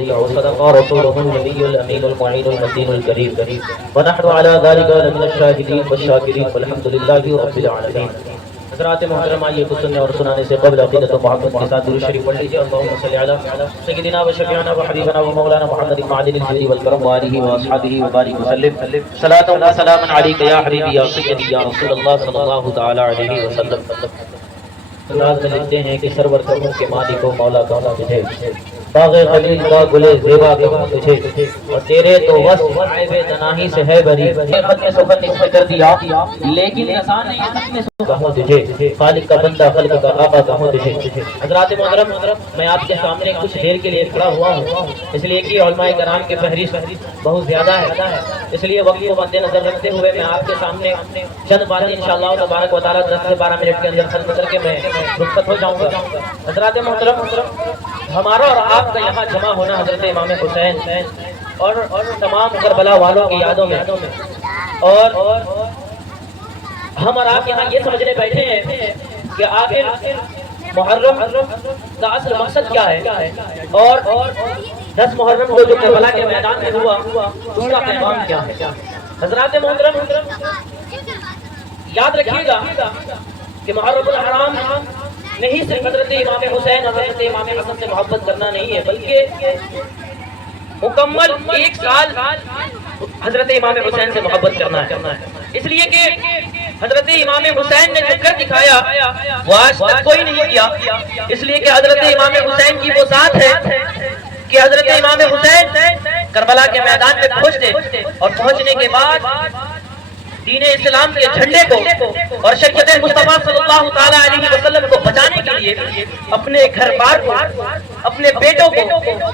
المطيع وصدق رسوله النبي الأمين المعين المتين الكريم ونحن على ذلك لمن الشاهدين والشاكرين والحمد لله رب العالمين. حضرات محترم، آئیے کچھ سننے اور سنانے سے قبل عقیدت و محبت کے ساتھ درود شریف پڑھ لیجیے. اللهم صل علی سیدنا و شفیعنا و حبیبنا و مولانا محمد معدن الجود والکرم وآلہ واصحابہ وبارک وسلم. صلاۃ و سلام علیک یا حبیبی یا سیدی یا رسول اللہ صلی اللہ تعالی علیہ وسلم. راز میں لکھتے ہیں کہ سرور کرموں کے مالک و مولا کہوں تجھے، باغ خلیل کا گلے زیبا کہوں تجھے، اور تیرے تو وصف عیب تناہی سے ہے بری. ختم سخن اس میں کر دیا لیکن انسان نے ختم سخن کہوں تجھے، خالق کا بندہ خلق کا آقا کہوں تجھے. حضرات محترم، میں آپ کے سامنے کچھ دیر کے لیے کھڑا ہوا ہوں، اس لیے کہ علماء کرام کے فہرست بہت زیادہ ہے، اس لیے وقت کو مد نظر رکھتے ہوئے میں آپ کے سامنے چند باتیں انشاءاللہ تبارک و تعالیٰ 10 سے 12 منٹ کے اندر ختم کر کے میں رخصت ہو جاؤں گا. حضرات محترم، ہمارا اور آپ کا یہاں جمع ہونا حضرت امام حسین اور تمام کربلا والوں کی یادوں میں، اور ہم اور آپ یہاں یہ سمجھنے بیٹھے ہیں کہ آخر محرم کا اصل مقصد کیا ہے، اور 10 محرم کو جو کربلا کے میدان میں ہوا اس کا پیغام کیا ہے. حضرات محترم، یاد رکھیے گا کہ محرم الحرام نہیں صرف حضرت امام حسین اور حضرت امام حسن سے محبت کرنا نہیں ہے، بلکہ مکمل 1 سال حضرت امام حسین سے محبت کرنا ہے. اس لیے کہ حضرت امام حسین نے جو کر دکھایا وہ آج تک کوئی نہیں کیا، اس لیے کہ حضرت امام حسین کی وہ ذات ہے کہ حضرت امام حسین کربلا کے میدان میں پہنچتے اور پہنچنے کے بعد دین اسلام کے جھنڈے کو اور شریعت مصطفیٰ صلی اللہ تعالی علیہ وسلم کو بچانے کے لیے اپنے گھر بار کو، اپنے بیٹوں کو،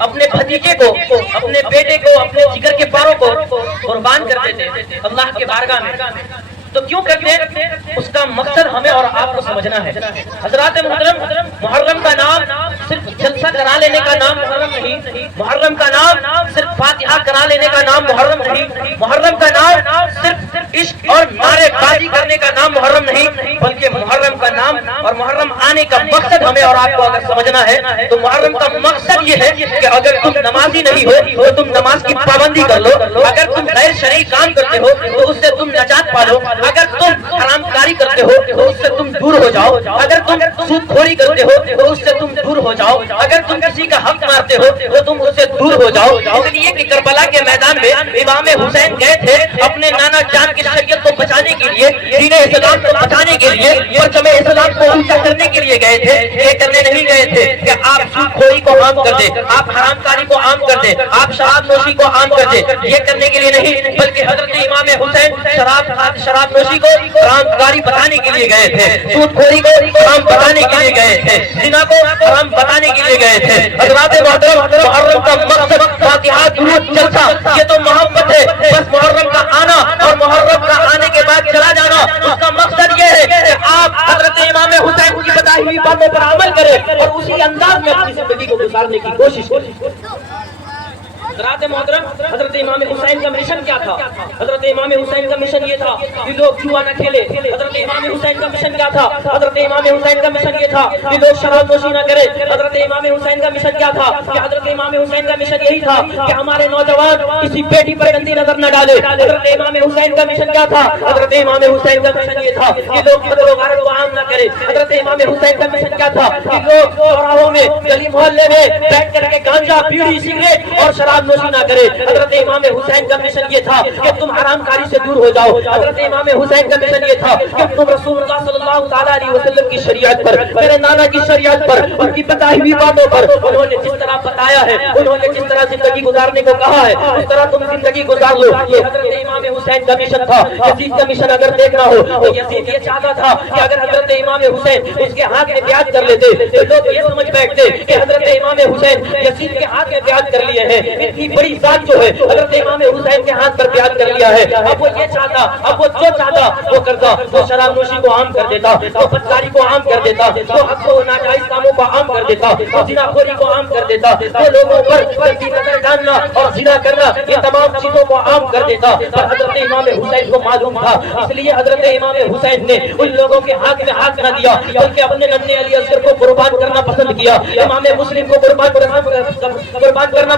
اپنے بھتیجے کو، اپنے بیٹے کو، اپنے جگر کے پاروں کو قربان کر دیتے اللہ کے بارگاہ میں. تو کیوں کرتے ہیں؟ اس کا مقصد ہمیں اور آپ کو سمجھنا ہے. حضرات محترم، محرم کا نام صرف جلسہ کرا لینے کا نام محرم نہیں، محرم کا نام صرف فاتحہ کرا لینے کا نام محرم نہیں، محرم کا نام صرف عشق اور نعرے بازی کرنے کا نام محرم نہیں، بلکہ محرم کا نام اور محرم آنے کا مقصد ہمیں اور آپ کو اگر سمجھنا ہے تو محرم کا مقصد یہ ہے کہ اگر تم نمازی نہیں ہو تو تم نماز کی پابندی کر لو، اگر تم غیر شرعی کام کرتے ہو تو اس سے تم نجات پالو، اگر تم حرام کاری کرتے ہو تو اس سے تم دور ہو جاؤ، اگر تم سود خوری کرتے ہو تو اس سے تم دور ہو جاؤ، اگر تم کسی کا حق مارتے ہو تو تم اس سے دور ہو جاؤ. اس لیے کہ کربلا کے میدان میں امام حسین گئے تھے اپنے نانا جان کی شریعت کو بچانے کے لیے، دین اسلام کو بچانے کے لیے، پرچم اسلام کو اونچا کرنے کے لیے گئے تھے. یہ کرنے نہیں گئے تھے کہ آپ سود خوری کو عام کر دیں، آپ حرام کاری کو عام کر دیں، آپ شراب نوشی کو عام کر دیں، یہ کرنے کے لیے نہیں، بلکہ حضرت امام حسین شراب نوشی کو حرام کاری بتانے کے لیے گئے تھے، سود خوری کو حرام بتانے کے لیے گئے تھے، زنا کو حرام بتانے کے لیے گئے تھے. حضرات محترم، محرم کا مقصد فاتحہ درود جلسہ یہ تو محبت ہے، بس محرم کا آنا اور محرم کا آنے کے بعد چلا جانا اس کا مقصد یہ ہے کہ آپ حضرت امام حسین کی بتائی ہوئی باتوں پر عمل کریں اور اسی انداز میں اپنی زندگی کو گزارنے کی کوشش کریں. حضرات محترم، حضرت امام حسین کا مشن کیا تھا؟ حضرت امام حسین کا مشن یہ تھا کہ لوگ جوا نہ کھیلے. حضرت امام حسین کا مشن کیا تھا؟ حضرت امام حسین کا مشن یہ تھا کہ لوگ شراب نوشی نہ کرے. حضرت امام حسین کا مشن کیا تھا؟ کہ حضرت امام حسین کا مشن یہی تھا کہ ہمارے نوجوان کسی بیٹی پر گندی نظر نہ ڈالے. حضرت امام حسین کا مشن کیا تھا؟ حضرت امام حسین کا مشن یہ تھا کہ لوگ قتل و غارت کو عام نہ کرے. حضرت امام حسین کا مشن کیا تھا؟ کہ لوگ چوراہوں میں، گلی محلے میں بیٹھ کر کے گانجا، بیڑی، سگریٹ اور شراب نوشی نہ کرے. حضرت امام حسین کا مشن یہ تھا کہ تم حرام کاری سے دور ہو جاؤ. حضرت امام حسین کا مشن یہ تھا کہ تم رسول اللہ صلی اللہ تعالی علیہ وسلم کی شریعت پر، میرے نانا کی شریعت پر، ان کی بتائی ہوئی باتوں پر انہوں نے جس طرح بتایا ہے، انہوں نے جس طرح زندگی گزارنے کو کہا ہے اس طرح تم زندگی گزار لو. یہ حضرت امام حسین کا مشن تھا. یزید کا مشن اگر دیکھنا ہو تو یزید یہ چاہتا تھا کہ اگر حضرت امام حسین اس کے ہاتھ میں بیعت کر لیتے تو لوگ یہ سمجھ بیٹھتے کہ حضرت امام حسین یزید کے ہاتھ میں بیعت کر لیے ہیں، اتنی بڑی ذات جو ہے حضرت امام حسین کے ہاتھ پر بیعت کر لیا ہے. اب وہ یہ چاہتا، اب وہ جو چاہتا وہ کرتا. وہ شراب نوشی کو عام کر دیتا، وہ بدکاری کو عام کر دیتا، وہ حق و ناجائز کاموں کو عام کر دیتا، وہ زنا خوری کو عام کر دیتا، وہ لوگوں پر گندی نظر ڈالنا اور زنا کرنا یہ تمام چیزوں کو عام کر دیتا. حضرت امام حسین کو معلوم تھا، اس لیے حضرت امام حسین نے ان لوگوں کے ہاتھ میں ہاتھ نہ دیا بلکہ اپنے ننھے علی اصغر کو قربان کرنا پسند کیا، امام مسلم کو قربان کرنا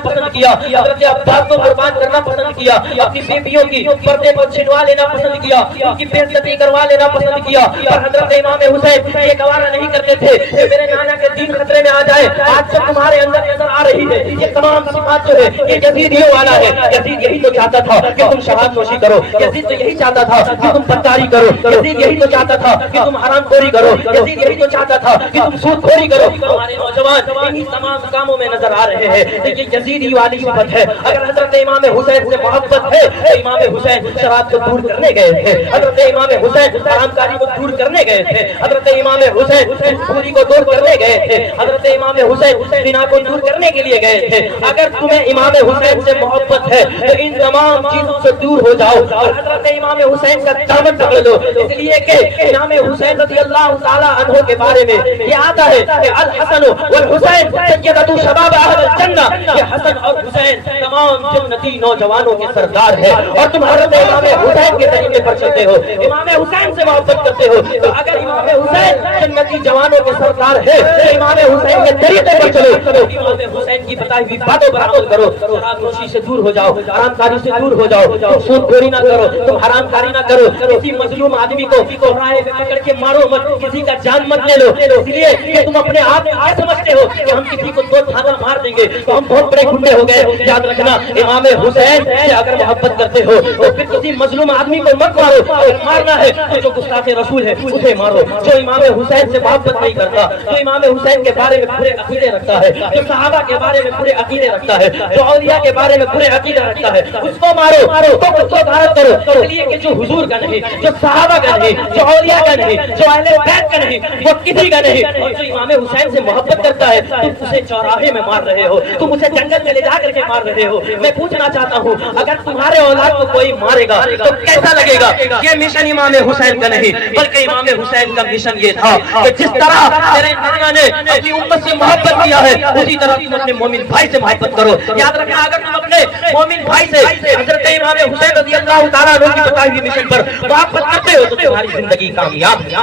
پسند کیا، حضرت عباس کو قربان کرنا پسند کیا، اپنی بیٹیوں کی پردے کو چھنوا لینا پسند کیا، ان کی بے عزتی کروا لینا پسند کیا، اور حضرت امام حسین یہ گوارا نہیں کرتے تھے کہ میرے نانا کے دین خطرے میں آ جائے۔ آج جب تمہارے اندر نظر آ رہی ہے یہ تمام صفات جو ہے یہ یزیدیوں والا ہے، یزید یہی تو چاہتا تھا کہ تم شراب نوشی کرو، یزید تو یہی چاہتا تھا کہ تم بدکاری کرو، یزید یہی تو چاہتا تھا کہ تم حرام خوری کرو، یزید یہی تو چاہتا تھا کہ تم سود خوری کرو۔ ہمارے نوجوان انہی تمام کاموں میں نظر آ رہے ہیں، یہ یزیدی والی صفت ہے۔ اگر حضرت امام حسین سے محبت ہے تو امام حسین شراب کو دور کرنے گئے تھے، حضرت امام حسین حرام کاری کو دور کرنے گئے تھے، حضرت امام حسین خوری کو دور کرنے گئے تھے، حضرت امام حسین زنا کو دور کرنے کے لیے گئے تھے۔ اگر تمہیں امام حسین سے محبت ہے تو ان تمام چیزوں سے دور ہو جاؤ اور حضرت امام حسین کا دامن پکڑ لو، اس لیے کہ امام حسین رضی اللہ تعالی عنہ کے بارے میں یہ آتا ہے کہ الحسن والحسین سیدۃ شباب اہل الجنہ، یہ حسن اور حسین تمام جنتی نوجوانوں کے سردار ہے، اور تم حضرت امام حسین کے طریقے پر چلتے ہو، امام حسین سے محبت کرتے ہو، تو اگر امام حسین جنتی جوانوں کے سردار ہے تو امام حسین کے طریقے پر چلو، امام حسین کی بتائی ہوئی باتوں پر عمل کرو، شراب نوشی سے دور ہو جاؤ، حرام کاری سے دور ہو جاؤ، تم سود خوری نہ کرو، تم حرام کاری نہ کرو، کسی مظلوم آدمی کو رائے پہ پکڑ کے مارو مت، کسی کا جان مت لے لو، اس لیے کہ تم اپنے آپ کو یہ سمجھتے ہو کہ ہم کسی کو دو دھاگا مار دیں گے تو ہم بہت بڑے گنڈے ہو گئے۔ یاد رکھنا امام حسین سے اگر محبت کرتے ہو تو پھر کسی مظلوم آدمی کو مت مارو، اگر مارنا ہے تو جو گستاخ رسول ہے اسے مارو۔ جو امام حسین سے محبت نہیں کرتا، جو امام حسین کے بارے میں برے عقیدے رکھتا ہے، جو صحابہ کے بارے میں برے عقیدے رکھتا ہے، جو اولیاء کے بارے میں برے عقیدے رکھتا ہے، اس کو مارو، تو اس کو غارت کرو، اس لیے کہ جو حضور کا نہیں، جو صحابہ کا نہیں، جو اولیاء کا نہیں، جو اہل بیت کا نہیں، وہ کسی کا نہیں، اور جو امام حسین سے محبت کرتا ہے تم اسے چوراہے میں مار رہے ہو، تم اسے جنگل میں لے جا کر کے مار رہے ہو۔ میں پوچھنا چاہتا ہوں اگر تمہارے اولاد کو کوئی مارے گا تو کیسا لگے گا؟ یہ مشن امام حسین کا نہیں بلکہ امام حسین کا مشن یہ تھا کہ جس طرح تیرے نانا نے اپنی امت سے محبت کیا ہے اسی طرح تم اپنے مومن بھائی سے محبت کرو۔ یاد رکھنا اگر تم اپنے مومن بھائی سے حضرت امام حسین رضی اللہ تعالیٰ عنہ کی بتائی ہوئی مشن پر محبت کرتے ہو تو تمہاری زندگی کامیاب ہے۔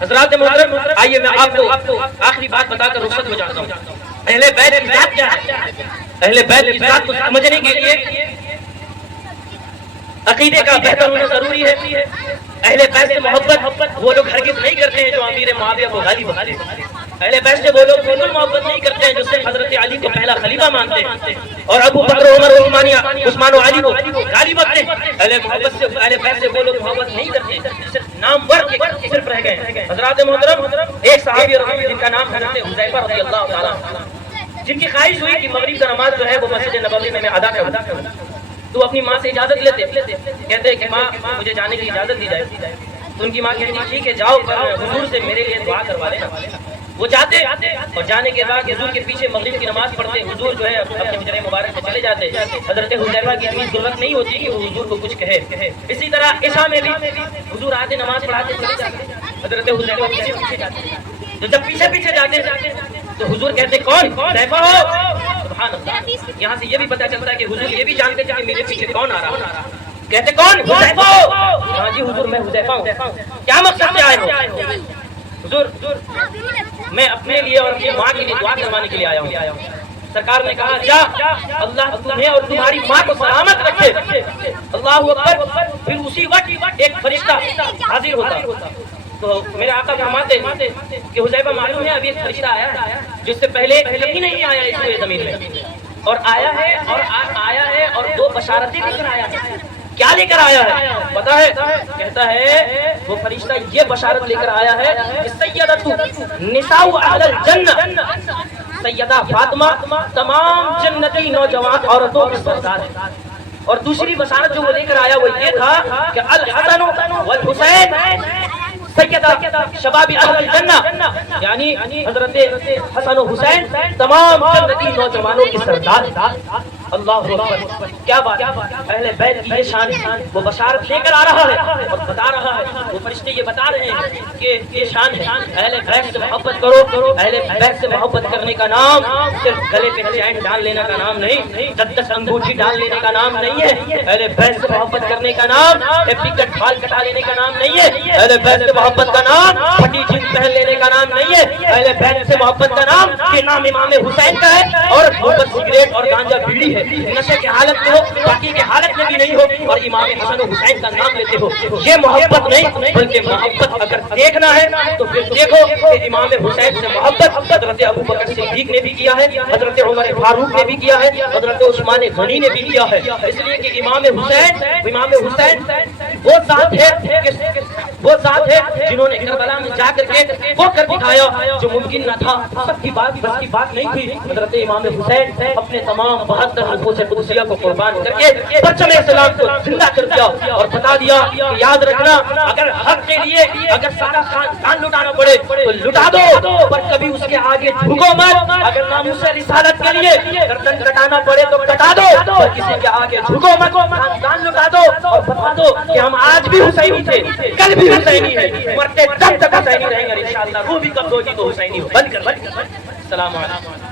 حضرات محترم، آئیے میں آپ کو آخری بات بتا کر رخصت ہو جاتا ہوں۔ اہل بیت کی ذات کیا ہے؟ اہل بیت کی ذات کو سمجھنے کے لیے عقیدے کا بہتر ہونا ضروری ہے۔ اہل بیت سے محبت وہ لوگ ہرگز نہیں کرتے ہیں جو امیر معاویہ کو غالب بناتے ہیں۔ اہل بیت سے وہ لوگ بالکل محبت نہیں کرتے ہیں جو صرف حضرت علی کو پہلا خلیفہ مانتے ہیں اور ابو بکر عمر عثمان و علی کو غالب بناتے ہیں۔ اہل بیت سے وہ لوگ محبت نہیں کرتے، صرف نام ور کے صرف رہ گئے۔ حضرات محترم، ایک صحابی رسول جن کا نام حضرت حذیفہ رضی اللہ تعالیٰ عنہ، جن کی خواہش ہوئی کہ مغرب کا نماز جو ہے وہ مسجد نبوی میں ادا کروں، تو اپنی ماں سے اجازت لیتے، کہتے کہ ماں مجھے جانے کی اجازت دی جائے، تو ان کی ماں کہتی ٹھیک ہے جاؤ، حضور سے میرے لیے دعا کروا لینا۔ وہ جاتے اور جانے کے بعد حضور کے پیچھے مغرب کی نماز پڑھتے، حضور جو ہے اپنے حجرے مبارک میں چلے جاتے۔ حضرت حذیفہ کی اتنی ضرورت نہیں ہوتی کہ وہ حضور کو کچھ کہے۔ اسی طرح عشاء میں بھی حضور آتے نماز پڑھاتے چلے جاتے، حضرت حذیفہ پیچھے پیچھے جاتے، تو جب پیچھے پیچھے جاتے تو حضور کہتے کون؟ حذیفہ ہو؟ سبحان اللہ۔ یہاں سے یہ بھی پتہ چلتا ہے کہ حضور یہ بھی جانتے تھے کہ میرے پیچھے کون آ رہا۔ کہتے کون؟ حذیفہ ہو؟ ہاں جی حضور میں حذیفہ ہوں۔ کیا مقصد سے آئے ہو؟ حضور میں اپنے لیے اور اپنی ماں کے لیے دعا کروانے کے لیے آیا ہوں۔ سرکار نے کہا جا، اللہ تمہیں اور تمہاری ماں کو سلامت رکھے۔ اللہ اکبر۔ پھر اسی وقت ایک فرشتہ حاضر ہوتا، تو میرے آقا فرماتے کہ حذیفہ معلوم ہے ابھی ایک فرشتہ آیا ہے جس سے پہلے کبھی نہیں آیا اس روئے زمین میں، اور آیا ہے اور دو بشارتیں لے کر آیا ہے۔ کیا لے کر آیا ہے پتا ہے؟ کہتا ہے وہ فرشتہ یہ بشارت لے کر آیا ہے کہ سیدۃ نساء اہل الجنہ، سیدہ فاطمہ تمام جنتی نوجوان عورتوں کی سردار ہے۔ اور دوسری بشارت جو وہ لے کر آیا وہ یہ تھا کہ الحسن والحسین سیدہ شباب اہل الجنہ، یعنی حضرت حسن و حسین تمام جنتی نوجوانوں کی سردار۔ اللہ اکبر، کیا بات ہے، اہل بیت کی یہ شان ہے، وہ بشارت لے کر آ رہا ہے اور بتا رہا ہے، وہ فرشتے یہ بتا رہے ہیں کہ یہ شان ہے، اہل بیت سے محبت کرو، اہل بیت سے محبت کرنے کا نام صرف گلے پہ چین ڈال لینے کا نام نہیں، 10 انگوٹھی ڈال لینے کا نام نہیں ہے، اہل بیت سے محبت کرنے کا نام ٹکٹ بال کٹا لینے کا نام نہیں ہے، اہل بیت سے محبت کا نام پھٹی جینس پہن لینے کا نام نہیں ہے، اہل بیت سے محبت کا نام کہ نام امام حسین کا ہے اور محبت سگریٹ اور گانجا بیڑی ہے، نشے کی حالت میں ہو، باقی کی حالت میں بھی نہیں ہو اور امام حسن و حسین کا نام لیتے ہو، یہ محبت نہیں بلکہ محبت اگر دیکھنا ہے تو پھر دیکھو کہ امام حسین سے محبت حضرت ابو بکر صدیق نے بھی کیا ہے، حضرت عمر فاروق نے بھی کیا ہے، حضرت عثمان غنی نے بھی کیا ہے، اس لیے کہ امام حسین وہ ذات ہے جنہوں نے کربلا میں جا کر کے وہ کر دکھایا جو ممکن نہ تھا، سب کی بات بس کی بات نہیں تھی، حضرت امام حسین اپنے تمام 72 نفوس قدسیہ کو قربان کر کے پرچم اسلام کو زندہ کر دیا اور بتا دیا کہ یاد رکھنا اگر حق کے لیے اگر سارا خاندان لٹانا پڑے تو لٹا دو پر کبھی اس کے آگے جھکو مت، اگر ناموس رسالت کے لیے گردن کٹانا پڑے تو کٹا دو پر کسی کے آگے جھکو مت، خاندان لٹا دو اور بتا دو کہ ہم آج بھی حسینی تھے، کل بھی حسینی ہے، مرتے دم تک حسینی رہیں گے انشاءاللہ، روح بھی کب ہوگی تو حسینی ہو۔ بند کر السلام علیکم۔